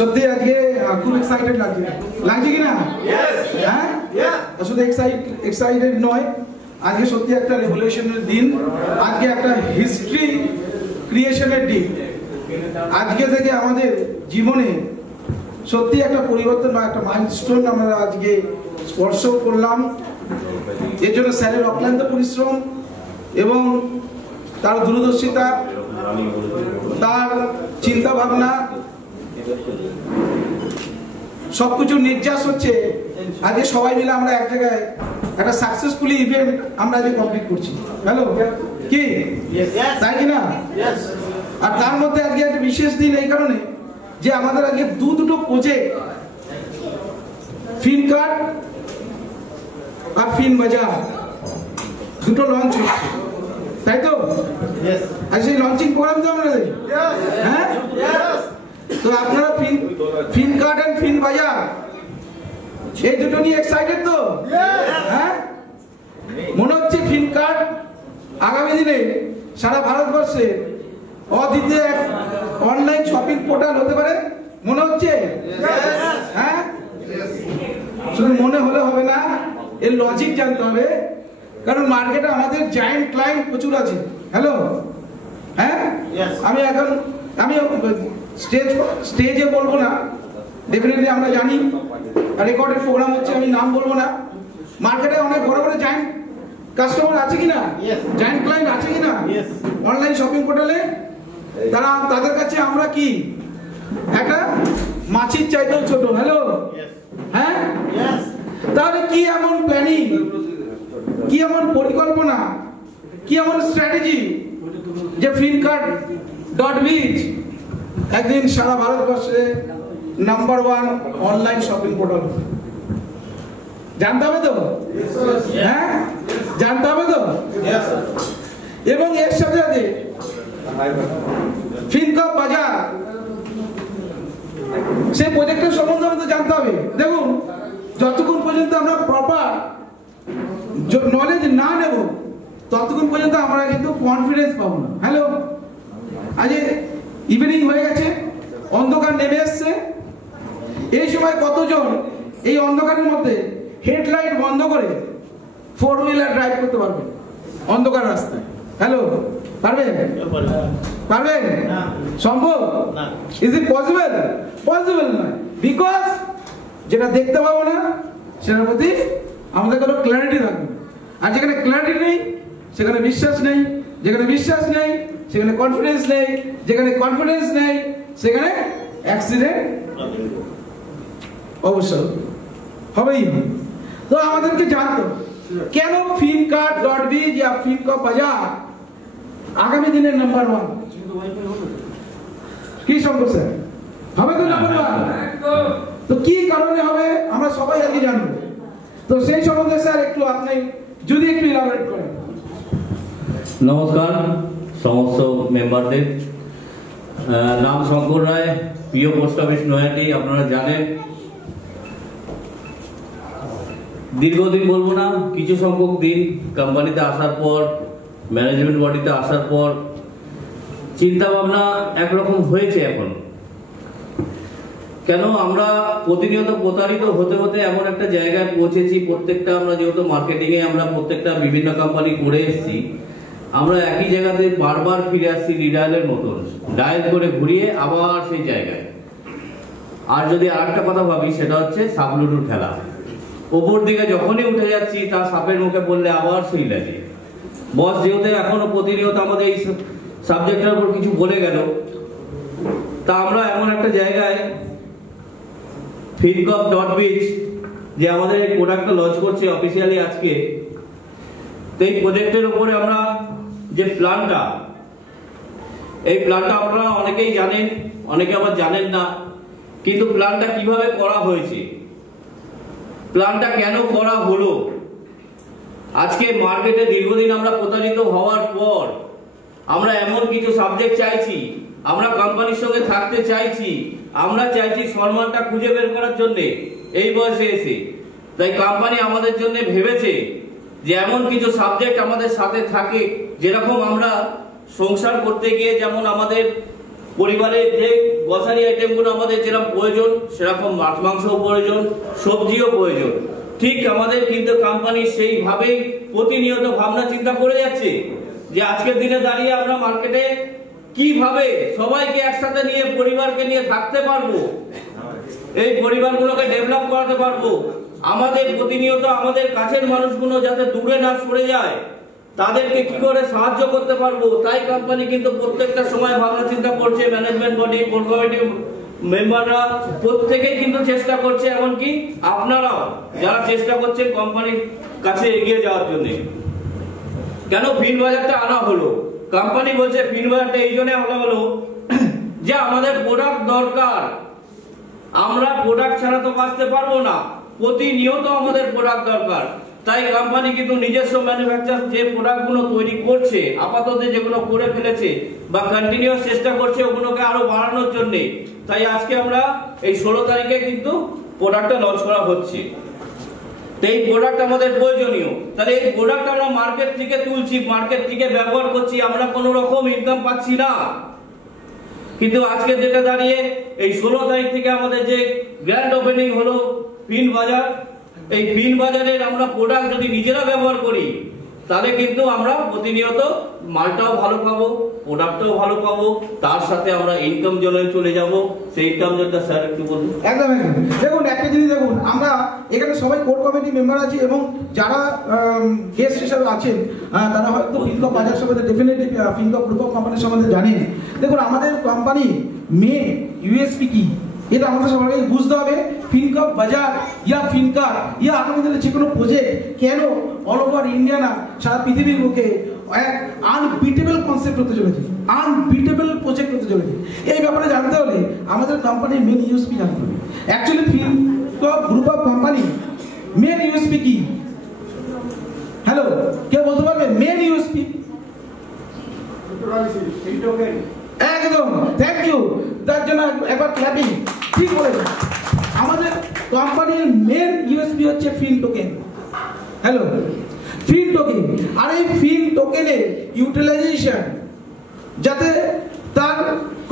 সত্যি আজকে খুব এক্সাইটেড লাগছে, লাগছে কি না? হ্যাঁ, শুধু এক্সাইটেড নয়, আজকে সত্যি একটা রেভলিউশনের দিন, আজকে একটা হিস্ট্রি ক্রিয়েশনের দিন। আজকে থেকে আমাদের জীবনে সত্যি একটা পরিবর্তন বা একটা মাইলস্টোন আমরা আজকে স্পর্শ করলাম। এর জন্য স্যারের অক্লান্ত পরিশ্রম এবং তার দূরদর্শিতা, তার চিন্তা ভাবনা, সবকিছু নির্যাস হচ্ছে। আজকে সবাই মিলে আমরা এক জায়গায় একটা সাকসেসফুলি ইভেন্ট আমরা আজকে কমপ্লিট করছি। হ্যালো, কি তাই কি না? আর তার মধ্যে আজকে একটা বিশেষ দিন এই কারণে যে আমাদের আজকে দুটো প্রজেক্ট, ফিনকার্ড আর ফিনবাজার, দুটো লঞ্চ হচ্ছে, তাই তো? আর সেই লঞ্চিং প্রোগ্রাম তো আমরা হ্যাঁ, তো আপনারা ফিনকার্ড এন্ড ফিনবাজার এই দুটো নিয়ে এক্সাইটেড তো? হ্যাঁ, মনে হচ্ছে ফিনকার্ড আগামী দিনে সারা ভারতবর্ষে অদ্বিতীয় এক অনলাইন শপিং পোর্টাল হতে পারে, মনে হচ্ছে? হ্যাঁ, শুধু মনে হলে হবে না, এর লজিক জানতে হবে, কারণ মার্কেটে আমাদের জায়ান্ট ক্লায়েন্ট প্রচুর আছে। হ্যালো, হ্যাঁ, আমি স্টেজে বলবো না, ডেফিনেটলি আমরা জানি রেকর্ডেড প্রোগ্রাম হচ্ছে, আমি নাম বলবো না। মার্কেটে অনেক বড় বড় জায়ান্ট কাস্টমার আছে কিনা, জায়ান্ট ক্লায়েন্ট আছে কিনা অনলাইন শপিং পোর্টালে? তাদের কাছে আমরা কি একটা মাছির চাইতেও ছোট। হ্যালো, হ্যাঁ, তাহলে কি এমন প্ল্যানিং, কি এমন পরিকল্পনা, কি এমন স্ট্র্যাটেজি যে ফিনকার্ড.biz একদিন সারা ভারতবর্ষে নাম্বার 1 অনলাইন শপিং পোর্টাল জানতে হবে তো? হ্যাঁ, জানতে হবে তো? এবং এর সাথে সাথে ফিনকার্ড বাজার, সেই প্রজেক্টের সম্বন্ধে আমাদের জানতে হবে। দেখুন, যতক্ষণ পর্যন্ত আমরা প্রপার নলেজ না নেব ততক্ষণ পর্যন্ত আমরা কিন্তু কনফিডেন্স পাবো না। হ্যালো, আজ ইভিনিং হয়ে গেছে, অন্ধকার নেমে এসছে, এই সময় কতজন এই অন্ধকারের মধ্যে হেডলাইট বন্ধ করে 4 হুইলার ড্রাইভ করতে পারবে অন্ধকার রাস্তায়? হ্যালো, পারবেন? পারবেন? সম্ভব? Is it possible? পসিবল নয়, বিকজ যেটা দেখতে পাবো না সেটার প্রতি আমাদের কোনো ক্ল্যারিটি থাকবে না। আর যেখানে ক্ল্যারিটি নেই সেখানে বিশ্বাস নেই, যেখানে বিশ্বাস নেই সেখানে কনফিডেন্স নেই, যেখানে কনফিডেন্স নেই সেখানে অ্যাক্সিডেন্ট অবশ্যই হবেই। তো আমাদেরকে জানতো কেন ফিনকার্ড.biz या ফিনকার্ড বাজার আগামী দিনের নাম্বার 1 কি সম্ভব স্যার? হবে তো নাম্বার 1? তো কি কারণে হবে আমরা সবাই আজকে জানবো। তো সেই সম্বন্ধে স্যার একটু আপনি যদি একটু ইলাবোরেট করেন। নমস্কার সমস্ত মেম্বারদের, নাম শঙ্কর রায়, প্রিয় পোস্ট অফিস নয়াটি। আপনারা জানেন দীর্ঘদিন বলবো না, কিছু সংখ্যক দিন কোম্পানিতে আসার পর, ম্যানেজমেন্ট বডিতে আসার পর চিন্তা ভাবনা একরকম হয়েছে। এখন কেন আমরা প্রতিনিয়ত প্রতারিত হতে হতে এমন একটা জায়গায় পৌঁছেছি, প্রত্যেকটা আমরা যেহেতু মার্কেটিং এ আমরা প্রত্যেকটা বিভিন্ন কোম্পানি করে এসেছি, আমরা একই জায়গাতে বারবার ফিরে আসছি রিডায়ালের মতন, ডায়াল করে ঘুরিয়ে আবার সেই জায়গায়। আর যদি আরেকটা কথা ভাবি সেটা হচ্ছে সাবলুডুর খেলা, উপর দিকে যখনই উঠে যাচ্ছি তার সাপের মুখে পড়লে আবার সেই লাগে। বস যেহেতু এখনো প্রতিনিয়ত আমাদের এই সাবজেক্টের উপর কিছু বলে গেল, তা আমরা এমন একটা জায়গায় ফিনকার্ড.biz যে আমাদের এই প্রোডাক্টটা লঞ্চ করছে অফিসিয়ালি আজকে, তো এই প্রজেক্টের উপরে আমরা যে প্ল্যানটা, এই প্ল্যানটা আপনারা অনেকেই জানেন, অনেকে আবার জানেন না, কিন্তু প্ল্যানটা কিভাবে করা হয়েছে, প্ল্যানটা কেন করা হলো। আজকে মার্কেটে দীর্ঘদিন আমরা প্রতারিত হওয়ার পর আমরা এমন কিছু সাবজেক্ট চাইছি, আমরা কোম্পানির সঙ্গে থাকতে চাইছি, আমরা চাইছি সম্মানটা খুঁজে বের করার জন্য এই বয়সে এসে। তাই কোম্পানি আমাদের জন্য ভেবেছে যে এমন কিছু সাবজেক্ট আমাদের সাথে থাকে, যেরকম আমরা সংসার করতে গিয়ে যেমন আমাদের পরিবারের যে গ্রসারি আইটেমগুলো আমাদের যেরকম প্রয়োজন সেরকম মাছ মাংসও প্রয়োজন, সবজিও প্রয়োজন। ঠিক আমাদের কিন্তু কোম্পানি সেইভাবেই প্রতিনিয়ত ভাবনা চিন্তা করে যাচ্ছে যে আজকের দিনে দাঁড়িয়ে আমরা মার্কেটে কিভাবে সবাইকে একসাথে নিয়ে পরিবারকে নিয়ে থাকতে পারবো, এই পরিবারগুলোকে ডেভেলপ করাতে পারবো, আমাদের প্রতিনিয়ত আমাদের কাছের মানুষগুলো যাতে দূরে না সরে যায় তাদেরকে কি করে সাহায্য করতে পারবো। তাই কোম্পানি কিন্তু প্রত্যেকটা সময় ভাবনা চিন্তা করছে, ম্যানেজমেন্ট বডি, কোর কমিটি মেম্বাররা প্রত্যেকেই কিন্তু চেষ্টা করছে, এমনকি আপনারাও যারা চেষ্টা করছেন কোম্পানির কাছে এগিয়ে যাওয়ার জন্য। কেন ফিন বাজারটা আনা হলো? কোম্পানি বলছে ফিন বাজারটা এই জন্য আনা হলো যে আমাদের প্রোডাক্ট দরকার, আমরা প্রোডাক্ট ছাড়া তো বাঁচতে পারবো না, প্রতিনিয়ত আমাদের প্রোডাক্ট দরকার। তাই কোম্পানি কিন্তু নিজস্ব ম্যানুফ্যাকচার যে প্রোডাক্টগুলো তৈরি করছে, আপাতত যেগুলো করে ফেলেছে বা কন্টিনিউয়াস চেষ্টা করছে ওগুলোকে আরো বাড়ানোর জন্য। তাই আজকে আমরা এই 16 তারিখে কিন্তু প্রোডাক্টটা লঞ্চ করা হচ্ছে। তো এই প্রোডাক্ট আমাদের প্রয়োজনীয়। তাহলে এই প্রোডাক্ট আমরা মার্কেট থেকে তুলছি, মার্কেট থেকে ব্যবহার করছি, আমরা কোনো রকম ইনকাম পাচ্ছি না। কিন্তু আজকে যেটা দাঁড়িয়ে এই 16 তারিখ থেকে আমাদের যে গ্র্যান্ড ওপেনিং হলো ফিন বাজার, এই ফিন বাজারের আমরা প্রোডাক্ট যদি নিজেরা ব্যবহার করি তাহলে কিন্তু আমরা প্রতিনিয়ত মালটাও ভালো পাবো, প্রোডাক্টটাও ভালো পাবো, তার সাথে আমরা ইনকাম জোনে চলে যাব। সেই ইনকাম জোনটা স্যার একটু বলুন। একদম একদম। দেখুন একটা জিনিস দেখুন, আমরা এখানে সবাই কোর কমিটি মেম্বার আছি এবং যারা গেস্ট হিসেবে আছেন তারা হয়তো ফিনকপ বাজার সম্বন্ধে ডেফিনেটলি ফিনকপ গ্রুপ অফ কোম্পানির সম্বন্ধে জানেন। দেখুন আমাদের কোম্পানি মেন ইউএসপি কি এটা আমাদের সবাইকে বুঝতে হবে। ফিনকপ বাজার ইয়া ফিনকার ইয়া আগামী দিনে যে কোনো প্রজেক্ট কেন অল ওভার ইন্ডিয়া না সারা পৃথিবীর বুকে এক আনবিটেবল কনসেপ্ট হতে চলেছে, আনবিটেবল প্রজেক্ট হতে চলেছে। এই ব্যাপারে জানতে হলে আমাদের কোম্পানির মেন ইউএসপি জানতে হবে। Actually Fincorp group of company main USP কি? হ্যালো, কেউ বলতে পারবে মেন ইউএসপি? একদম, থ্যাংক ইউ, তার জন্য একবার ক্ল্যাপিং। ঠিক বলেছেন, আমাদের কোম্পানির মেন ইউএসপি হচ্ছে ফিন টোকেন। হ্যালো, ফিন টোকেন। আর এই ফিন টোকেনের ইউটিলাইজেশন যাতে তার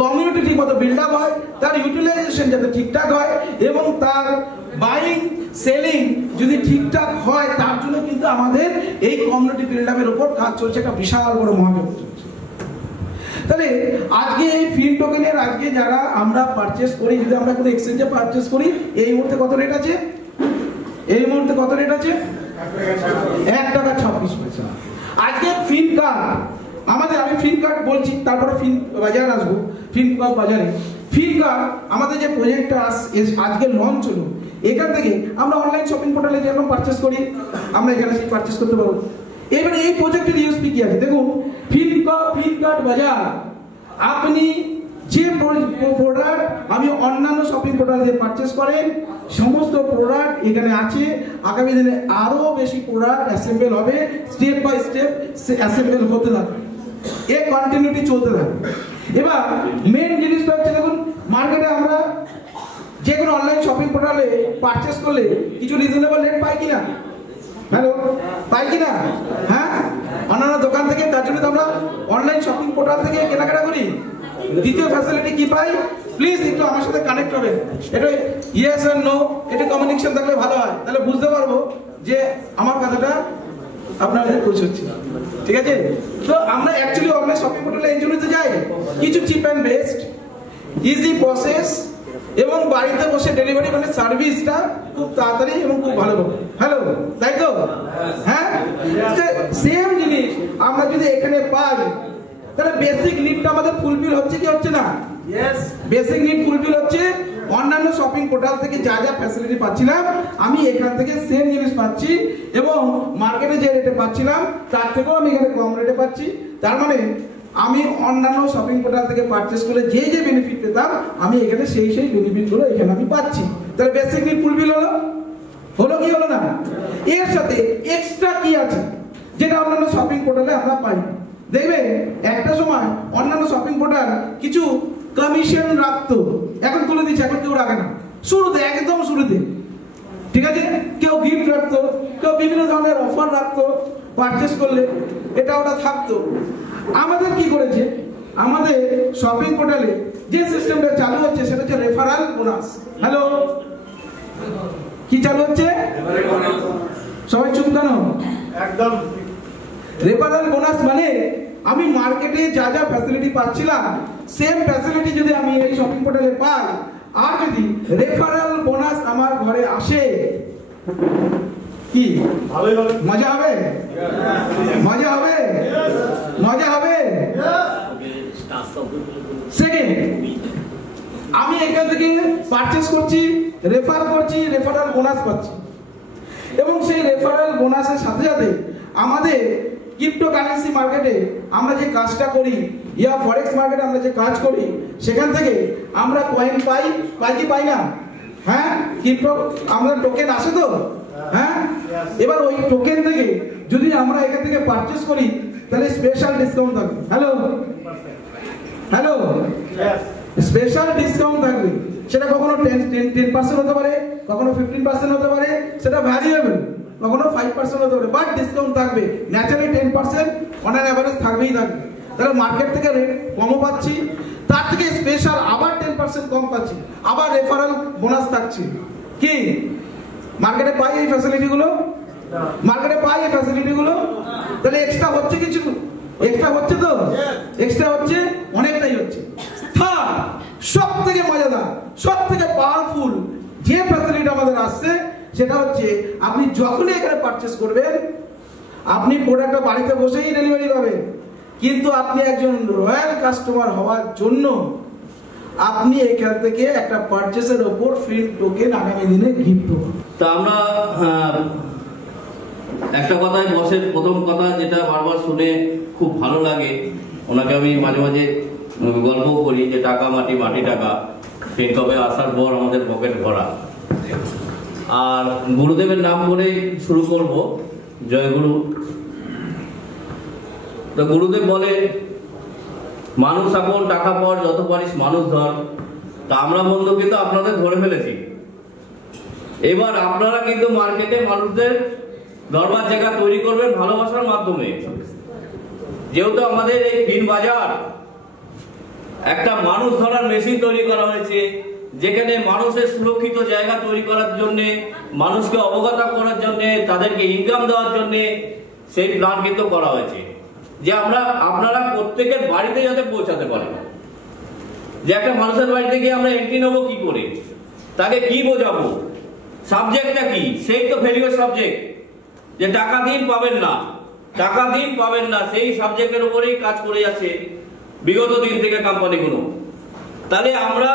কমিউনিটি ঠিক মতো বিল্ড আপ হয়, তার ইউটিলাইজেশন যাতে ঠিকঠাক হয় এবং তার বাইং সেলিং যদি ঠিকঠাক হয়, তার জন্য কিন্তু আমাদের এই কমিউনিটি বিল্ড আপের উপর কাজ চলছে, একটা বিশাল বড় মহাকাশ চলছে। তাহলে আজকে এই ফিন টোকেনের আজকে যারা আমরা পারচেস করি, যদি আমরা কোনো এক্সচেঞ্জে পারচেস করি, এই মুহূর্তে কত রেট আছে? এই মুহূর্তে কত রেট আছে? 1 টাকা 26 পয়সা। আজকে ফিন কার্ড আমাদের, আমি ফিন কার্ড বলছি তারপরে ফিন বাজার আসবো। ফিন বাজারে ফিন কার্ড আমাদের যে প্রজেক্টটা আজকে লঞ্চ হলো, এখান থেকে আমরা অনলাইন শপিং পোর্টালে যেরকম পারচেস করি আমরা এখানে পারচেস করতে পারবো। এবারে এই প্রজেক্টের ইউএসপি কি আছে দেখুন। ফ্লিপকার্ট বাজার আপনি যে প্রোডাক্ট আমি অন্যান্য শপিং পোর্টাল দিয়ে পারচেস করেন সমস্ত প্রোডাক্ট এখানে আছে। আগামী দিনে আরো বেশি প্রোডাক্ট অ্যাসেম্বল হবে, স্টেপ বাই স্টেপ অ্যাসেম্বল হতে থাকবে, এর কন্টিনিউটি চলতে থাকবে। এবার মেন জিনিসটা হচ্ছে দেখুন, মার্কেটে আমরা যে কোনো অনলাইন শপিং পোর্টালে পারচেস করলে কিছু রিজনেবল রেট পাই কিনা? হ্যালো, পাই কিনা? হ্যাঁ, অন্যান্য দোকান থেকে। তার জন্য তো আমরা অনলাইন শপিং পোর্টাল থেকে কেনাকাটা করি। দ্বিতীয় ফ্যাসিলিটি কি পাই? প্লিজ একটু আমার সাথে কানেক্ট হবে, এটা ইয়েস আর নো, এটা কমিউনিকেশন থাকলে ভালো হয়, তাহলে বুঝতে পারবো যে আমার কথাটা আপনাদের পৌঁছচ্ছে। ঠিক আছে? তো আমরা অ্যাকচুয়ালি অনলাইন শপিং পোর্টালে এই জন্যই তো যাই, কিছু chip and best, easy process এবং বাড়িতে বসে ডেলিভারি, মানে সার্ভিসটা খুব তাড়াতাড়ি এবং খুব ভালো হবে। হ্যালো, তাই তো? হ্যাঁ, সেম জিনিস আমরা যদি এখানে পাই তাহলে বেসিক নিডটা আমাদের ফুলফিল হচ্ছে কি হচ্ছে না? ইয়েস, বেসিক নিড ফুলফিল হচ্ছে। অন্যান্য শপিং পোর্টাল থেকে যা যা ফ্যাসিলিটি পাচ্ছিলাম আমি এখান থেকে সেম জিনিস পাচ্ছি এবং মার্কেটে যে রেটে পাচ্ছিলাম তার থেকেও আমি এখানে কম রেটে পাচ্ছি। তার মানে আমি অন্যান্য শপিং পোর্টাল থেকে পারচেস করে যে যে বেনিফিট পেতাম আমি এখানে সেই বেনিফিটগুলো এখানে আমি পাচ্ছি। তাহলে বেসিক নিড ফুলফিল হলো, হলো কি হলো না? এর সাথে এক্সট্রা কি আছে যেটা অন্যান্য শপিং পোর্টালে আমরা পাই? দেখবেন একটা সময় অন্যান্য শপিং পোর্টাল কিছু কমিশন রাখতো, এখন তুলে দিচ্ছে, এখন কেউ রাখে না। শুরুতে, একদম শুরুতে, ঠিক আছে, কেউ গিফট রাখতো, কেউ বিভিন্ন ধরনের অফার রাখতো, পারচেস করলে এটা ওটা থাকতো। আমাদের কি করেছে, আমাদের শপিং পোর্টালে যে সিস্টেমটা চালু হচ্ছে সেটা হচ্ছে রেফারাল বোনাস। হ্যালো, কি চালু হচ্ছে? সবাই চুপ কেন? একদম। রেফারাল বোনাস মানে আমি মার্কেটে যা যা ফ্যাসিলিটি পাচ্ছিলাম সেম ফ্যাসিলিটি যদি আমি এই শপিং পোর্টালে পাই, আর যদি রেফারাল বোনাস আমার ঘরে আসে, কি ভালোই হবে? মজা হবে? মজা হবে? মজা হবে? সেকেন্ড, আমি এখান থেকে পারচেস করছি, রেফার করছি, রেফারাল বোনাস পাচ্ছি, এবং সেই রেফারাল বোনাসের সাথে সাথে আমাদের ক্রিপ্টোকারেন্সি মার্কেটে আমরা যে কাজটা করি, ইয়া ফরেক্স মার্কেটে আমরা যে কাজ করি, সেখান থেকে আমরা কয়েন পাই কি পাই না? হ্যাঁ, ক্রিপ্টো আমরা টোকেন আসে তো, হ্যাঁ। এবার ওই টোকেন থেকে যদি আমরা এখান থেকে পারচেস করি তাহলে স্পেশাল ডিসকাউন্ট থাকবে। হ্যালো হ্যালো, স্পেশাল ডিসকাউন্ট থাকবে। সেটা কখনো 10% হতে পারে, কখনো 15% হতে পারে, সেটা ভ্যারিয়েবল, কখনো 5% হতে পারে, বাট ডিসকাউন্ট থাকবে। ন্যাচারালি 10% অন অ্যান অ্যাভারেজ থাকবেই থাকবে। তাহলে মার্কেট থেকে রেট কমও পাচ্ছি, তার থেকে স্পেশাল আবার 10% কম পাচ্ছি, আবার রেফারেল বোনাস থাকছে। কি মার্কেটে পাই এই ফ্যাসিলিটিগুলো? মার্কেটে পাই এই ফ্যাসিলিটিগুলো? তাহলে এক্সট্রা হচ্ছে কিছু? এক্সট্রা হচ্ছে তো? এক্সট্রা হচ্ছে, অনেকটাই হচ্ছে। থার্ড, সব থেকে মজাদার, সব থেকে পাওয়ারফুল যে ফ্যাসিলিটি আমাদের আসছে সেটা হচ্ছে আপনি যখনই এখানে পারচেস করবেন, আপনি প্রোডাক্টটা বাড়িতে বসেই ডেলিভারি পাবেন, কিন্তু আপনি একজন রয়্যাল কাস্টমার হওয়ার জন্য আপনি এখান থেকে একটা পারচেসের ওপর ফ্রি টোকেন আগামী দিনে গিফট পাবেন। তো আমরা একটা কথাই, বসের প্রথম কথা যেটা বারবার শুনে খুব ভালো লাগে, ওনাকে আমি মাঝে মাঝে গল্পও করি যে টাকা মাটি, মাটি টাকা, ফিনকমে আসার পর আমাদের পকেট ভরা। আর গুরুদেবের নাম করে শুরু করব, জয় গুরু। তো গুরুদেব বলে, মানুষ আপন টাকা পর, যত পারিস মানুষ ধর। তা আমরা বন্ধু কিন্তু আপনাদের ধরে ফেলেছি। এবার আপনারা কিন্তু মার্কেটে মানুষদের দরবার জায়গা তৈরি করবেন ভালোবাসার মাধ্যমে। যেহেতু আমাদের এই ফিন বাজার একটা মানুষ ধরার মেশিন তৈরি করা হয়েছে, যেখানে মানুষের সুরক্ষিত জায়গা তৈরি করার জন্য, মানুষকে অবগত করার জন্য, তাদেরকে ইনকাম দেওয়ার জন্য সেই প্ল্যান কিন্তু করা হয়েছে, যে আপনারা প্রত্যেকের বাড়িতে যাতে পৌঁছাতে পারেন। যে একটা মানুষের বাড়িতে গিয়ে আমরা এন্ট্রি নেবো কি করে, তাকে কি বোঝাবো, সাবজেক্টটা কি, সেই তো ফেলিওর সাবজেক্ট, যে টাকা দিন পাবেন না, টাকা দিন পাবেন না, সেই সাবজেক্টের উপরেই কাজ করে যাচ্ছে বিগত দিন থেকে কোম্পানিগুলো। তাহলে আমরা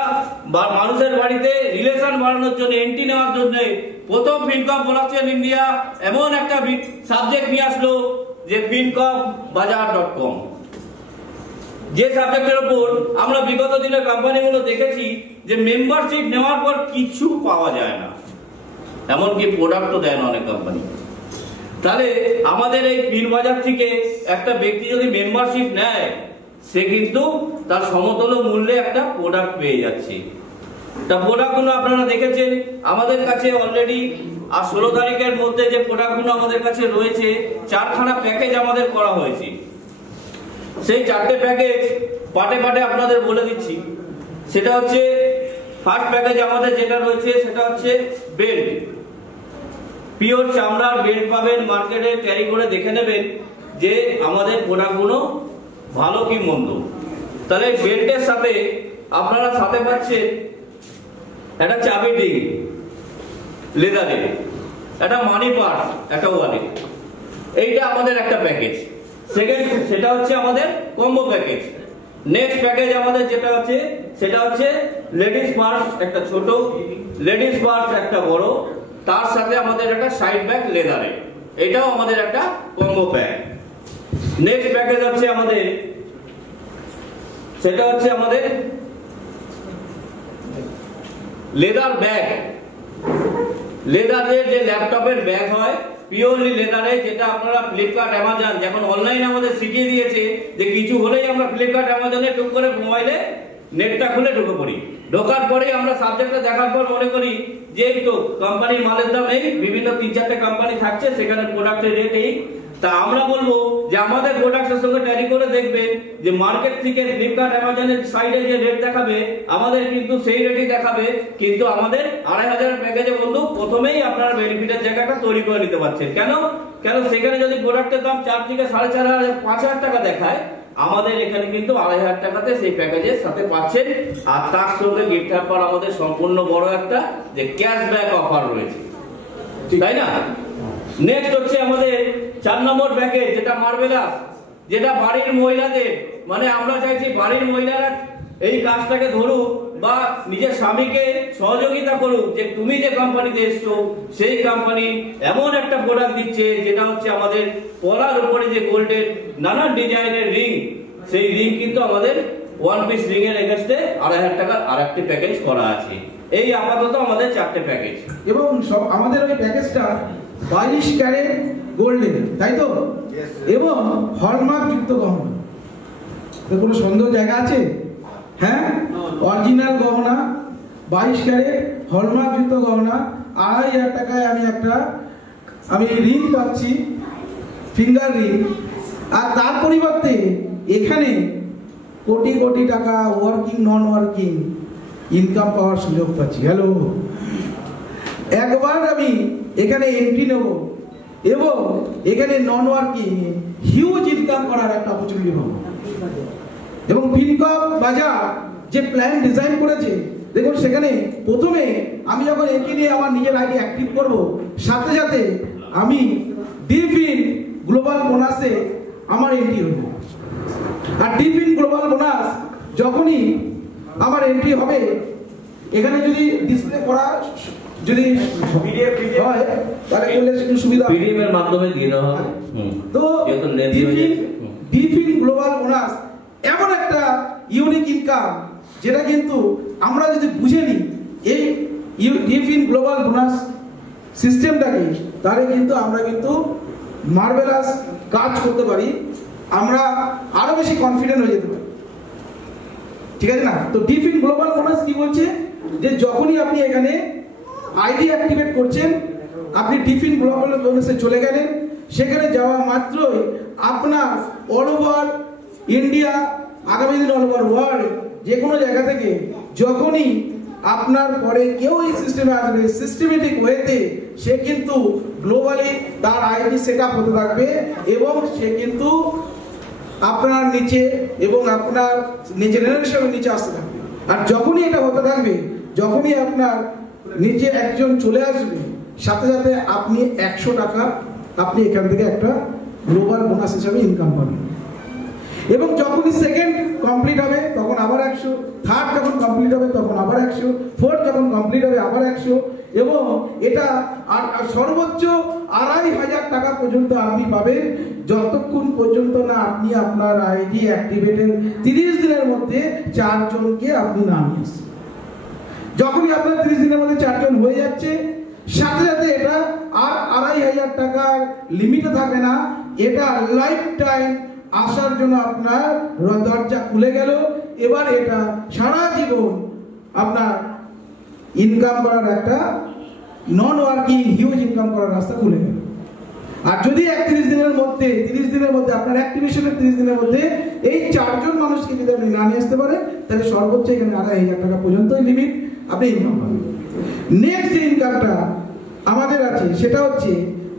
মানুষের বাড়িতে রিলেশন বাড়ানোর জন্য, এন্ট্রি নেওয়ার জন্য প্রথম ফিনকম ব্লকচেন ইন্ডিয়া এমন একটা সাবজেক্ট নিয়ে আসলো যে fincombazaar.com, যে সাবজেক্টের উপর আমরা বিগত দিনের কোম্পানিগুলো দেখেছি যে মেম্বারশিপ নেওয়ার পর কিছু পাওয়া যায় না, এমনকি প্রোডাক্টও দেয় না অনেক কোম্পানি। তাহলে আমাদের এই ফিন বাজার থেকে একটা ব্যক্তি যদি মেম্বারশিপ নেয়, সে কিন্তু তার সমতুল্য মূল্যে একটা প্রোডাক্ট পেয়ে যাচ্ছে। তা প্রোডাক্টগুলো আপনারা দেখেছেন আমাদের কাছে অলরেডি, আর 16 তারিখের মধ্যে যে প্রোডাক্টগুলো আমাদের কাছে রয়েছে, 4খানা প্যাকেজ আমাদের করা হয়েছে। সেই 4টে প্যাকেজ পাটে পাটে আপনাদের বলে দিচ্ছি। সেটা হচ্ছে, ফার্স্ট প্যাকেজ আমাদের যেটা রয়েছে সেটা হচ্ছে বেল্ট। পিওর চামড়ার বেল্ট পাবেন, মার্কেটে ক্যারি করে দেখে নেবেন যে আমাদের প্রোডাক্টগুলো ভালো কি মন্দ। তাহলে বেল্টের সাথে আপনারা সাথে পাচ্ছেন একটা চাবি ডিং লেদারে, একটা মানি পার্স, একটা ওয়ালেট। এইটা আমাদের একটা প্যাকেজ। সেকেন্ড, সেটা হচ্ছে আমাদের কম্বো প্যাকেজ। নেক্সট প্যাকেজ আমাদের যেটা হচ্ছে সেটা হচ্ছে লেডিস পার্স একটা ছোট, লেডিস পার্স একটা বড়, তার সাথে আমাদের একটা সাইড ব্যাগ লেদারে, এটাও আমাদের একটা কম্বো প্যাক। নেক্সট প্যাকেজ হচ্ছে আমাদের, সেটা হচ্ছে আমাদের লেদার ব্যাগ। লেদারের যে ল্যাপটপের ব্যাগ হয় পিওরলি লেদারে, যেটা আপনারা ফ্লিপকার্ট, অ্যামাজন, যখন অনলাইনে আমাদের শিখিয়ে দিয়েছে যে কিছু হলেই আমরা ফ্লিপকার্ট, অ্যামাজনে টুক করে মোবাইলে নেটটা খুলে ঢুকে পড়ি। ঢোকার পরেই আমরা সাবজেক্টটা দেখার পর মনে করি যে এই তো কোম্পানির মালের দাম এই, বিভিন্ন 3-4টে কোম্পানি থাকছে, সেখানে প্রোডাক্টের রেট এই, তা আমরা বলবো যে আমাদের প্রোডাক্টের সঙ্গে ট্যালি করে দেখবেন যে মার্কেট থেকে ফ্লিপকার্ট অ্যামাজনের সাইডে যে রেট দেখাবে আমাদের কিন্তু সেই রেটই দেখাবে, কিন্তু আমাদের 2500 প্যাকেজে বন্ধু প্রথমেই আপনারা বেনিফিটের জায়গাটা তৈরি করে নিতে পারছেন। কেন সেখানে যদি প্রোডাক্টের দাম 4 থেকে 4500 5000 টাকা দেখায়, আমাদের এখানে কিন্তু 2500 টাকাতে সেই প্যাকেজের সাথে পাচ্ছেন। আর তার সঙ্গে গিফট হ্যাম্পার আমাদের সম্পূর্ণ বড় একটা যে ক্যাশব্যাক অফার রয়েছে, তাই না? নেক্সট হচ্ছে আমাদের 4 নম্বর প্যাকেজ, যেটা মার্ভেলাস, যেটা বাড়ির মহিলাদের, মানে আমরা চাইছি বাড়ির মহিলারা এই কাজটাকে ধরুক বা নিজের স্বামীকে সহযোগিতা করুক, যে তুমি যে কোম্পানিতে এসছো সেই কোম্পানি এমন একটা প্রোডাক্ট দিচ্ছে যেটা হচ্ছে আমাদের পরার উপরে যে গোল্ডের নানান ডিজাইনের রিং, সেই রিং কিন্তু আমাদের 1 পিস রিং এর এগেইনস্টে 2500 টাকার আরেকটি প্যাকেজ করা আছে। এই আপাতত আমাদের 4টে প্যাকেজ, এবং আমাদের ওই প্যাকেজটা 22 ক্যারেট গোল্ডের, তাই তো? এবং হলমার্ক যুক্ত গহনা। কোনো সন্দেহ জায়গা আছে? হ্যাঁ, অরিজিনাল গহনা 22 ক্যারেট হলমার্ক যুক্ত গহনা 2500 টাকায় আমি রিং পাচ্ছি, ফিঙ্গার রিং। আর তার পরিবর্তে এখানে কোটি কোটি টাকা ওয়ার্কিং নন ওয়ার্কিং ইনকাম পাওয়ার সুযোগ পাচ্ছি। হ্যালো, একবার আমি এখানে এন্ট্রি নেব এবং এখানে নন ওয়ার্কিং হিউজ ইনকাম করার একটা অপরচুনিটি পাবো। এবং ফিনকপ বাজার যে প্ল্যান ডিজাইন করেছে, দেখুন সেখানে প্রথমে আমি যখন এন্ট্রি নিয়ে আমার নিজের আইডি অ্যাক্টিভ করব, সাথে সাথে আমি ডিফিন গ্লোবাল বোনাসে আমার এন্ট্রি হবে। আর ডিফিন গ্লোবাল বোনাস যখনই আমার এন্ট্রি হবে, এখানে যদি ডিসপ্লে করা যদি হয় তাহলে করলে একটু সুবিধা, পিডিএফ এর মাধ্যমে দিয়ে দেওয়া হবে। তো ডিফিন গ্লোবাল বোনাস এমন একটা ইউনিক ইনকাম, যেটা কিন্তু আমরা যদি বুঝে নিই এই ডিফিন গ্লোবাল বোনাস সিস্টেমটাকে, তাহলে কিন্তু আমরা কিন্তু মার্ভেলাস কাজ করতে পারি, আমরা আরো বেশি কনফিডেন্ট হয়ে যেতে পারি। ঠিক আছে না? তো ডিফিন গ্লোবাল বোনাস কি বলছে, যে যখনই আপনি এখানে আইডি অ্যাক্টিভেট করছেন, আপনি ডিফিন গ্লোবাল বোনাসে চলে গেলেন, সেখানে যাওয়া মাত্রই আপনার অল ওভার ইন্ডিয়া, আগামী দিন অল ওভার ওয়ার্ল্ড, যে কোনো জায়গা থেকে যখনই আপনার পরে কেউ এই সিস্টেমে আসবে, সিস্টেমেটিক ওয়েতে সে কিন্তু গ্লোবালি তার আইডি সেট আপ হতে থাকবে এবং সে কিন্তু আপনার নিচে এবং আপনার জেনারেশনের নিচে আসতে থাকবে। আর যখনই এটা হতে থাকবে, যখনই আপনার নিচে একজন চলে আসবে, সাথে সাথে আপনি 100 টাকা আপনি এখান থেকে একটা গ্লোবাল বোনাস হিসাবে ইনকাম পাবেন। এবং যখনই সেকেন্ড কমপ্লিট হবে তখন আবার 100, থার্ড যখন কমপ্লিট হবে তখন আবার 100, ফোর্থ যখন কমপ্লিট হবে আবার 100, এবং এটা আর সর্বোচ্চ 2500 টাকা পর্যন্ত আপনি পাবেন, যতক্ষণ পর্যন্ত না আপনি আপনার আইডি অ্যাক্টিভেটের 30 দিনের মধ্যে 4 জনকে আপনি না নিয়ে আসেন। যখনই আপনার 30 দিনের মধ্যে 4 জন হয়ে যাচ্ছে, সাথে সাথে এটা আর 2500 টাকার লিমিটে থাকে না, এটা লাইফ টাইম আসার জন্য আপনার দরজা খুলে গেল। এবার এটা সারা জীবন আপনার ইনকাম করার একটা নন ওয়ার্কিং হিউজ ইনকাম করার রাস্তা খুলে গেল। আর যদি 30 দিনের মধ্যে আপনার অ্যাক্টিভেশনের 30 দিনের মধ্যে এই 4 জন মানুষকে যদি আপনি না নিয়ে আসতে পারেন, তাহলে সর্বোচ্চ এখানে 2500 টাকা পর্যন্ত লিমিট আপনি ইনকাম পাবেন। নেক্সট যে ইনকামটা আমাদের আছে সেটা হচ্ছে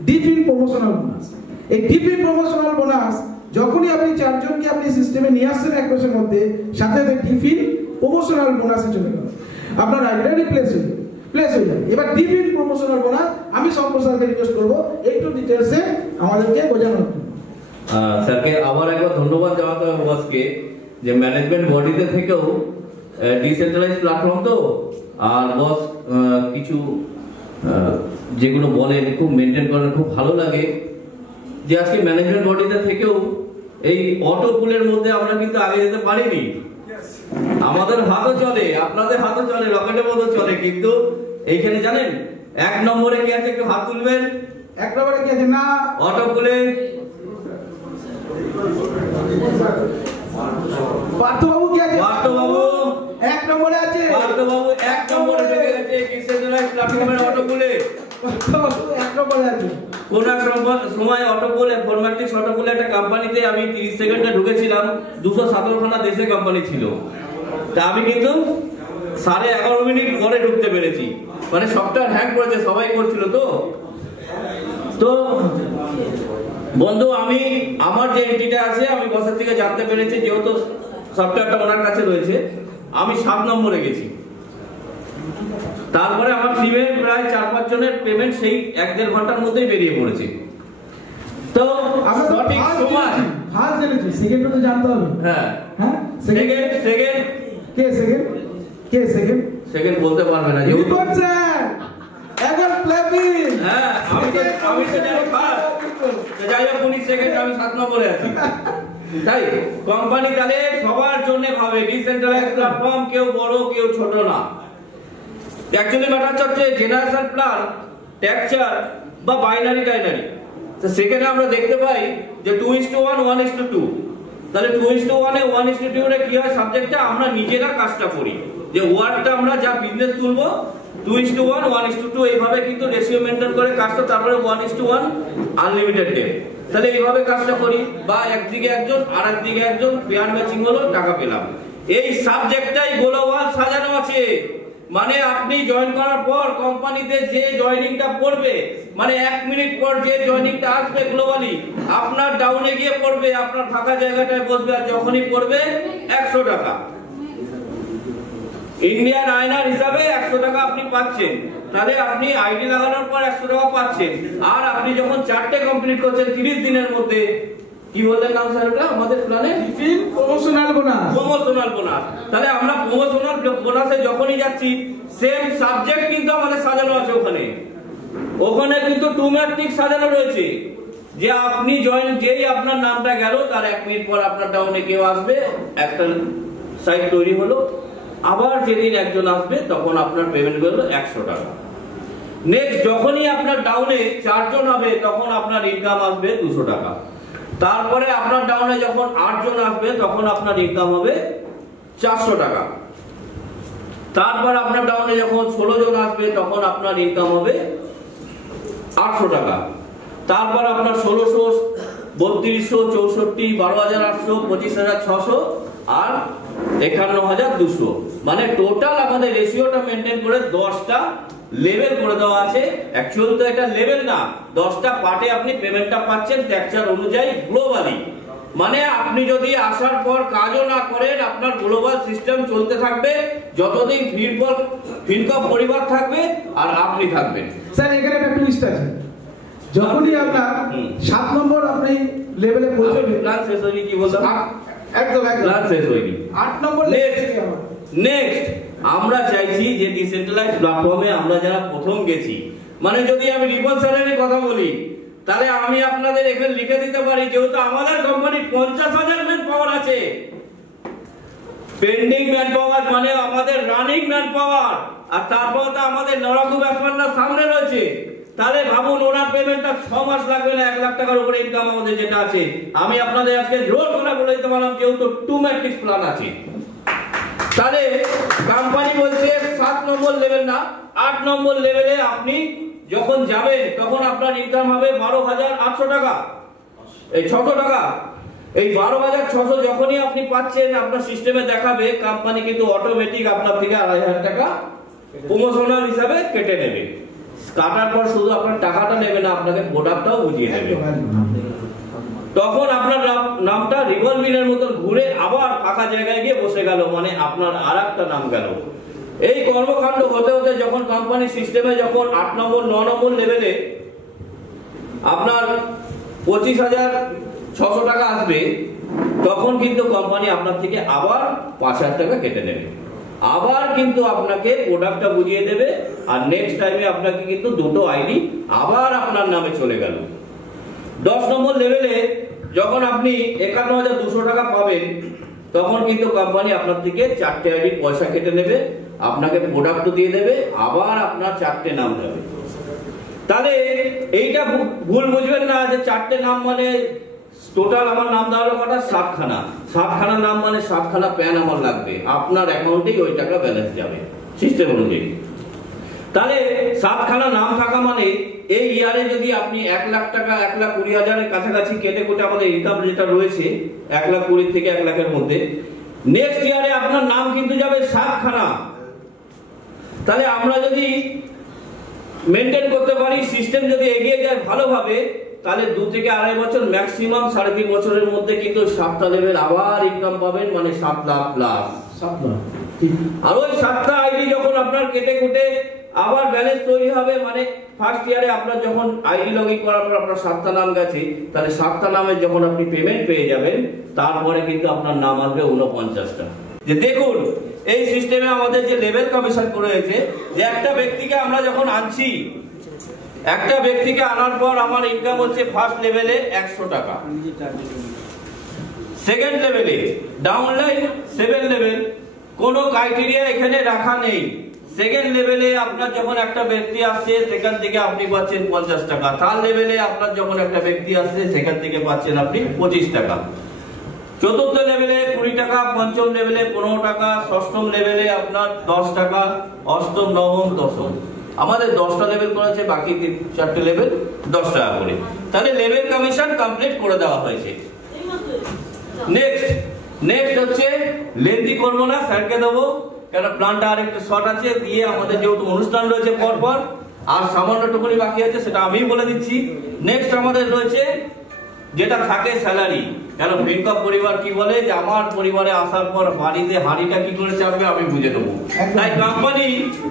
ডিফিন প্রমোশনাল বোনাস। এই ডিফিন প্রমোশনাল বোনাস যখনই আপনি 4 জনকে আপনি সিস্টেমে নিয়ে আসছেন 1 মাসের মধ্যে, সাথে সাথে ডিফিন প্রমোশনাল বোনাসে চলে গেল, আপনার আইডি প্লেস হয়ে যাবে। এবার ডিফিন প্রমোশনাল বোনাস আমি সম্প্রসারণকে রিকোয়েস্ট করবো একটু ডিটেলসে আমাদেরকে বোঝানোর জন্য। স্যারকে আবার একবার ধন্যবাদ জানাতে হবে বসকে, যে ম্যানেজমেন্ট বডিতে থেকেও ডিসেন্ট্রালাইজ প্ল্যাটফর্ম তো, আর বস কিছু যেগুলো বলেন খুব মেনটেন করেন, খুব ভালো লাগে যে আজকে ম্যানেজমেন্ট বডিতে থেকেও এই অটো পুলের মধ্যে আমরা কিন্তু আগে যেতে পারিনি। আমাদের হাতও চলে, আপনাদের হাতও চলে, রকেটের মতো চলে, কিন্তু এইখানে জানেন 1 নম্বরে কি আছে, একটু হাত তুলবেন। 1 নম্বরে কি আছে? না, অটো পুলে পার্থবাবু কি আছে? পার্থবাবু 1 নম্বরে আছে। পার্থবাবু 1 নম্বরে থেকে গেছে ডিসেন্ট্রালাইজ প্ল্যাটফর্মের অটো পুলে। পার্থবাবু 1 নম্বরে আছে। কোন এক সময় অটোপোলে ফরম্যাটিক্স অটোপোলে একটা কোম্পানিতে আমি 30 সেকেন্ডে ঢুকেছিলাম, 217 খানা দেশে কোম্পানি ছিল। তা আমি কিন্তু 11.5 মিনিট পরে ঢুকতে পেরেছি, মানে সফটওয়্যার হ্যাক করেছে, সবাই করছিল। তো বন্ধু, আমি আমার যে এন্ট্রিটা আছে আমি বসার থেকে জানতে পেরেছি, যেহেতু সফটওয়্যারটা ওনার কাছে রয়েছে, আমি 7 নম্বরে গেছি। তারপরে আমার টিমে প্রায় 4-5 জনের পেমেন্ট সেই 1-1.5 ঘন্টার মধ্যেই বেরিয়ে পড়েছে। তো সঠিক সময় ফার্স্ট জেনেছি, সেকেন্ড তো জানতে হবে। হ্যাঁ হ্যাঁ, সেকেন্ড সেকেন্ড বলতে পারবে না যেহেতু রিপোর্ট স্যার একবার প্লেবিন। হ্যাঁ, আমি তো জানি ফার্স্ট, যাই হোক 19 সেকেন্ড আমি 7 নম্বরে আছি। তাই কোম্পানি তাহলে সবার জন্য ভাবে ডিসেন্ট্রালাইজড প্ল্যাটফর্ম, কেউ বড় কেউ ছোট না। অ্যাকচুয়ালি ম্যাটার হচ্ছে জেনারেশন প্ল্যান, টেক্সচার বা বাইনারি টাইনারি। তো সেখানে আমরা দেখতে পাই যে 2:1 1:2। তাহলে 2:1 এ 1:2 এ কি হয়, সাবজেক্টটা আমরা নিজেরা কাজটা করি, যে ওয়ার্ডটা আমরা যা বিজনেস তুলবো 2:1 1:2 এইভাবে কিন্তু রেশিও মেইনটেইন করে কাজটা, তারপরে 1:1 আনলিমিটেড ডে। তাহলে এইভাবে কাজটা করি, বা একদিকে একজন আর একদিকে একজন, পেয়ার ম্যাচিং হলো, টাকা পেলাম। এই সাবজেক্টটাই গ্লোবাল সাজানো আছে। মানে আপনি জয়েন করার পর কোম্পানিতে যে জয়েনিংটা পড়বে, মানে 1 মিনিট পর যে জয়েনিংটা আসবে গ্লোবালি, আপনার ডাউনে গিয়ে পড়বে, আপনার ফাঁকা জায়গাটায় বসবে, আর যখনই পড়বে 100 টাকা। ইন্ডিয়ান আইনার হিসাবে 100 টাকা আপনি পাচ্ছেন। তাহলে আপনি আইডি লাগানোর পর 100 টাকা পাচ্ছেন। আর আপনি যখন 4টে কমপ্লিট করছেন 30 দিনের মধ্যে, কি বললেন নাম স্যার এটা আমাদের প্ল্যানে? Promotional bonus. Promotional bonus. তাহলে আমরা প্রমোশনাল বোনাসে যখনই যাচ্ছি, সেম সাবজেক্ট কিন্তু আমাদের সাজানো আছে ওখানে কিন্তু 2 ম্যাট্রিক্স সাজানো রয়েছে, যে আপনি জয়েন যেই আপনার নামটা গেল, তার 1 মিনিট পর আপনার ডাউনে কেউ আসবে, একটা সাইট তৈরি হলো। আবার যেদিন একজন আসবে তখন আপনার পেমেন্ট হলো 100 টাকা। নেক্সট যখনই আপনার ডাউনে 4 জন হবে, তখন আপনার ইনকাম আসবে 200 টাকা। তারপরে আপনার ডাউনে যখন 8 জন আসবে, তখন আপনার ইনকাম হবে 400 টাকা। তারপর আপনার ডাউনে যখন 16 জন আসবে, তখন আপনার ইনকাম হবে 800 টাকা। তারপর আপনার 1600, 3200, 64, 12800, 25600 আর 51200। মানে টোটাল আমাদের রেশিওটা মেনটেন করে 10টা লেভেল করে দেওয়া আছে। অ্যাকচুয়াল তো এটা লেভেল না, 10টা পার্টে আপনি পেমেন্টটা পাচ্ছেন টেক্সচার অনুযায়ী গ্লোবালি। মানে আপনি যদি আসার পর কাজও না করেন, আপনার গ্লোবাল সিস্টেম চলতে থাকবে যতদিন ফিনকপ পরিবার থাকবে আর আপনি থাকবেন। স্যার এখানে একটা টুইস্ট আছে, যখনই আপনার 7 নম্বর আপনি লেভেলে পৌঁছবেন, প্ল্যান শেষ হয়নি, কি বললাম? একদম প্ল্যান শেষ হয়নি। 8 নম্বর নেক্সট আমরা চাইছি যে ডিসেন্ট্রালাইজড প্ল্যাটফর্মে আমরা যারা প্রথম গেছি, মানে যদি আমি রিপন স্যারের কথা বলি, তাহলে আমি আপনাদের এখানে লিখে দিতে পারি, যেহেতু আমাদের কোম্পানি 50,000 ম্যান পাওয়ার আছে, পেন্ডিং ম্যান পাওয়ার মানে আমাদের রানিং ম্যান পাওয়ার, আর তারপর তো আমাদের লড়াকু ব্যাপারটা সামনে রয়েছে। তাহলে ভাবুন, ওনার পেমেন্টটা 6 মাস লাগবে না, 1 লাখ টাকার উপরে ইনকাম আমাদের যেটা আছে। আমি আপনাদের আজকে জোর করে বলে দিতে পারলাম, যেহেতু 2 ম্যাট্রিক্স প্ল্যান আছে। তাহলে কোম্পানি বলছে 7 নম্বর লেভেল না, 8 নম্বর লেভেলে আপনি যখন যাবেন, তখন আপনার ইনকাম হবে 12,800 টাকা, এই 600 টাকা। এই 12,600 যখনই আপনি পাচ্ছেন, আপনার সিস্টেমে দেখাবে, কোম্পানি কিন্তু অটোমেটিক আপনার থেকে 2,500 টাকা প্রমোশনাল হিসাবে কেটে নেবে। কাটার পর শুধু আপনার টাকাটা নেবে না, আপনাকে প্রোডাক্টটাও বুঝিয়ে দেবে। তখন আপনার নামটা রিভলভিংয়ের মতো ঘুরে আবার ফাঁকা জায়গায় গিয়ে বসে গেল, মানে আপনার আরেকটা নাম গেল। এই কর্মকাণ্ড হতে হতে যখন কোম্পানি সিস্টেমে যখন 8 নম্বর 9 নম্বর লেভেলে আপনার 25,600 টাকা আসবে, তখন কিন্তু কোম্পানি আপনার থেকে আবার 5,000 টাকা কেটে নেবে, আবার কিন্তু আপনাকে প্রোডাক্টটা বুঝিয়ে দেবে। আর নেক্সট টাইমে আপনাকে কিন্তু 2টো আইডি আবার আপনার নামে চলে গেল। 10 নম্বর লেভেলে যখন আপনি 51,200 টাকা পাবেন, তখন কিন্তু কোম্পানি আপনার থেকে 4টে আইডি পয়সা কেটে নেবে, আপনাকে প্রোডাক্ট দিয়ে দেবে, আবার আপনার 4টে নাম যাবে। তাহলে এইটা ভুল বুঝবেন না যে 4টে নাম মানে টোটাল আমার নাম দেওয়া হলো কটা, 7খানা। 7খানা নাম মানে 7খানা প্যান আমার লাগবে, আপনার অ্যাকাউন্টেই ওই টাকা ব্যালেন্স যাবে সিস্টেম অনুযায়ী। তাহলে 7খানা নাম থাকা মানে এই ইয়ারে যদি আপনি 1 লাখ টাকা 1,20,000-এর কাছাকাছি কেটে কুটে আমাদের ইনকাম যেটা রয়েছে 1,20,000 থেকে 1 লাখের মধ্যে, নেক্সট ইয়ারে আপনার নাম কিন্তু যাবে 7খানা। তাহলে আমরা যদি মেনটেন করতে পারি, সিস্টেম যদি এগিয়ে যায় ভালোভাবে, তাহলে 2 থেকে 2.5 বছর, ম্যাক্সিমাম 3.5 বছরের মধ্যে কিন্তু 7টা লেভেল আবার ইনকাম পাবেন, মানে 7 লাখ প্লাস। আর ওই 7টা আইডি যখন আপনার কেটে কুটে আবার ব্যালেন্স তৈরি হবে, মানে ফার্স্ট ইয়ারে আপনার যখন আইডি লগইন করার পর আপনার 7টা নাম গেছে, তাহলে 7টা নামে যখন আপনি পেমেন্ট পেয়ে যাবেন, তারপরে কিন্তু আপনার নাম আসবে 49টা। যে দেখুন এই সিস্টেমে আমাদের যে লেভেল কমিশন করে হয়েছে, যে একটা ব্যক্তিকে আমরা যখন আনছি, একটা ব্যক্তিকে আনার পর আমার ইনকাম হচ্ছে ফার্স্ট লেভেলে 100 টাকা, সেকেন্ড লেভেলে ডাউনলাইন 7 লেভেল, কোনো ক্রাইটেরিয়া এখানে রাখা নেই। সেকেন্ড লেভেলে আপনার যখন একটা ব্যক্তি আসছে সেখান থেকে আপনি পাচ্ছেন 50 টাকা, থার্ড লেভেলে আপনার যখন একটা ব্যক্তি আসছে সেখান থেকে পাচ্ছেন আপনি 25 টাকা, চতুর্থ লেভেলে 20 টাকা, পঞ্চম লেভেলে 15 টাকা, ষষ্ঠম লেভেলে আপনার 10 টাকা, অষ্টম, নবম, দশম। আমাদের 10টা লেভেল করেছে, বাকি 4টে লেভেল 10 টাকা করে। তাহলে লেভেল কমিশন কমপ্লিট করে দেওয়া হয়েছে। নেক্সট হচ্ছে লেন্দি করবো না, স্যারকে দেবো, কেন প্ল্যানটা আর একটু শর্ট আছে, দিয়ে আমাদের যেহেতু অনুষ্ঠান রয়েছে পরপর, আর সামান্য টুকুনি বাকি আছে সেটা আমি বলে দিচ্ছি। নেক্সট আমাদের রয়েছে যেটা থাকে স্যালারি। কেন ফিনকপ পরিবার কি বলে যে আমার পরিবারে আসার পর বাড়িতে হাড়িটা কি করে চাপবে আমি বুঝে দেবো। তাই কোম্পানি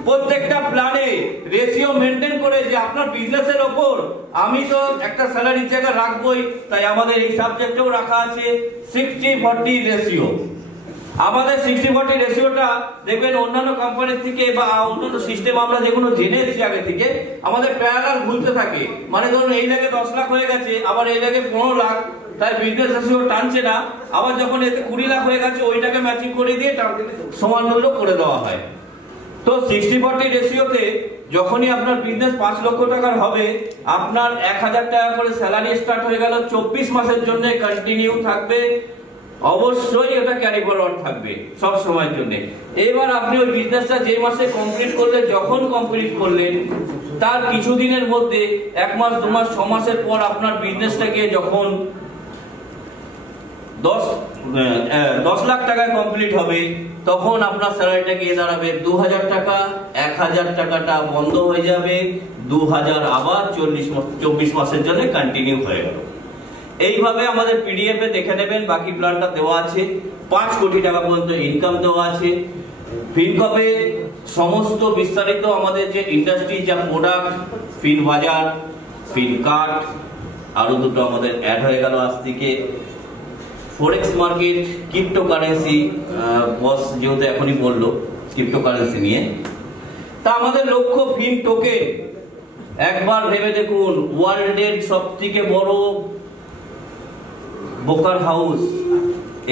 প্রত্যেকটা প্ল্যানে রেশিও মেনটেন করে যে আপনার বিজনেসের ওপর আমি তো একটা স্যালারির জায়গা রাখবোই, তাই আমাদের এই সাবজেক্টেও রাখা আছে 60-40 রেশিও। আমাদের 60-40 রেশিওটা দেখবেন অন্যান্য কোম্পানির থেকে বা অন্যান্য সিস্টেম আমরা যেগুলো জেনে এসেছি আগে থেকে, আমাদের প্যারালাল ভুলতে থাকে। মানে ধরুন এই জায়গায় 10 লাখ হয়ে গেছে, আবার এই জায়গায় 15 লাখ, তাই বিজনেস রেশিও টানছে না। আবার যখন এতে 20 লাখ হয়ে গেছে ওইটাকে ম্যাচিং করে দিয়ে সমান মূল্য করে দেওয়া হয়। তো 60-40 রেশিওতে যখনই আপনার বিজনেস 5 লক্ষ টাকার হবে, আপনার 1000 টাকা করে স্যালারি স্টার্ট হয়ে গেল, 24 মাসের জন্য কন্টিনিউ থাকবে, অবশ্যই এটা ক্যারি ফরওয়ার্ড থাকবে সব সময়ের জন্য। এবার আপনি ওই বিজনেসটা যে মাসে কমপ্লিট করলে, যখন কমপ্লিট করলেন তার কিছুদিনের মধ্যে 1 মাস 2 মাস 6 মাসের পর আপনার বিজনেসটাকে যখন 10 লাখ টাকায় কমপ্লিট হবে, তখন আপনার স্যালারিটা গিয়ে দাঁড়াবে 2000 টাকা। 1000 টাকাটা বন্ধ হয়ে যাবে, 2000 আবার 24 মাসের জন্য কন্টিনিউ হয়ে গেল। এইভাবে আমাদের পিডিএফ এ দেখে নেবেন, বাকি প্ল্যানটা দেওয়া আছে। 5 কোটি টাকা পর্যন্ত ইনকাম দেওয়া আছে। ফিনকপে সমস্ত বিস্তারিত আমাদের যে ইন্ডাস্ট্রি, যা প্রোডাক্ট, ফিন বাজার, ফিন কার্ট, আরো দুটো আমাদের অ্যাড হয়ে গেল আজ থেকে, ফরেক্স মার্কেট, ক্রিপ্টোকারেন্সি, বস যেহেতু এখনই বললো ক্রিপ্টোকারেন্সি নিয়ে। তা আমাদের লক্ষ্য ফিন টোকেন। একবার ভেবে দেখুন, ওয়ার্ল্ডের সবথেকে বড় ব্রোকার হাউস,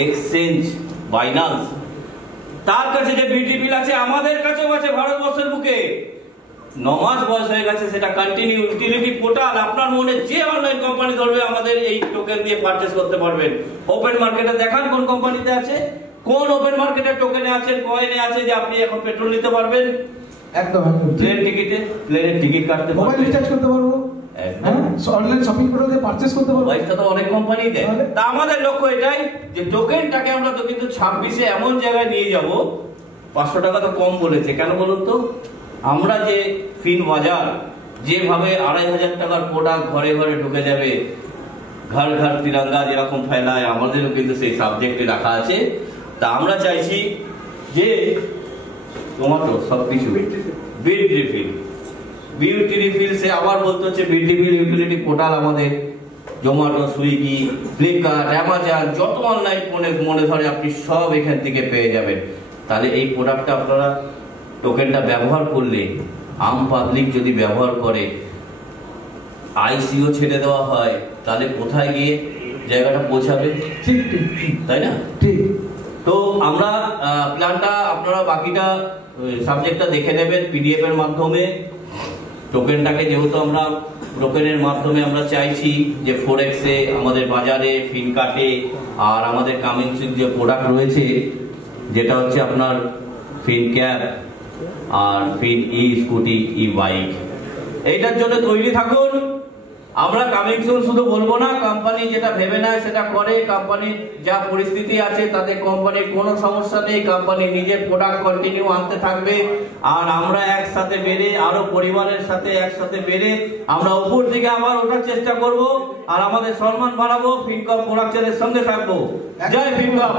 এক্সচেঞ্জ, বাইন্যান্স, তার কাছে যে বিটিপি আছে, আমাদের কাছেও আছে ভারতবর্ষের বুকে। 9 মাস বয়স হয়ে গেছে, সেটা কন্টিনিউ ইউটিলিটি পোর্টাল। আপনার মনে যে অনলাইন কোম্পানি ধরবে আমাদের এই টোকেন দিয়ে পারচেজ করতে পারবেন। ওপেন মার্কেটে দেখান কোন কোম্পানিতে আছে, কোন ওপেন মার্কেটের টোকেনে আছে, কয়েনে আছে যে আপনি এখন পেট্রোল নিতে পারবেন, একদম প্লেনের টিকিট কাটতে পারবেন, মোবাইল রিচার্জ করতে পারবো, অনলাইন শপিং করে পারচেজ করতে পারবো। এটা তো অনেক কোম্পানি দেয়। তা আমাদের লক্ষ্য এটাই যে টোকেনটাকে আমরা তো কিন্তু 26-এ এমন জায়গায় নিয়ে যাব। 500 টাকা তো কম বলেছে, কেন বলুন তো? আমরা যে ফিন বাজার যেভাবে 2500 টাকার প্রোডাক্ট ঘরে ঘরে ঢুকে যাবে, ঘর ঘর তিরঙ্গা যেরকম ফেলায়, আমাদেরও কিন্তু সেই সাবজেক্টে রাখা আছে। তা আমরা চাইছি যে তোমার তো সবকিছু বিউটি রিফিল, সে আবার বলতে হচ্ছে বিউটি রিফিল ইউটিলিটি পোর্টাল আমাদের, জোম্যাটো, সুইগি, ফ্লিপকার্ট, অ্যামাজন, যত অনলাইন মনে ধরে আপনি সব এখান থেকে পেয়ে যাবেন। তাহলে এই প্রোডাক্টটা আপনারা টোকেনটা ব্যবহার করলে, আম পাবলিক যদি ব্যবহার করে, আইসিও ছেড়ে দেওয়া হয়, তাহলে কোথায় গিয়ে জায়গাটা পৌঁছাবে? ঠিক, তাই না? ঠিক। তো আমরা প্ল্যানটা, আপনারা বাকিটা সাবজেক্টটা দেখে নেবেন পিডিএফ এর মাধ্যমে। টোকেনটাকে যেহেতু আমরা টোকেনের মাধ্যমে আমরা চাইছি যে ফরেক্সে, আমাদের বাজারে, ফিনকার্টে, আর আমাদের কামিং যে প্রোডাক্ট রয়েছে যেটা হচ্ছে আপনার ফিন ক্যাব আর ফিন ই স্কুটি, ই বাইক, এইটার জন্য তৈরি থাকুন। আমরা কামিং সুন শুধু বলবো না, কোম্পানি যেটা ভেবে নেয় সেটা করে। কোম্পানির যা পরিস্থিতি আছে তাতে কোম্পানির কোনো সমস্যা নেই, কোম্পানি নিজের প্রোডাক্ট কন্টিনিউ আনতে থাকবে। আর আমরা একসাথে বেড়ে, আরো পরিবারের সাথে একসাথে বেড়ে আমরা উপর দিকে আবার ওঠার চেষ্টা করব আর আমাদের সম্মান বাড়াবো। ফিনকম প্রোডাকশনের সঙ্গে থাকবো। জয় ফিনকম।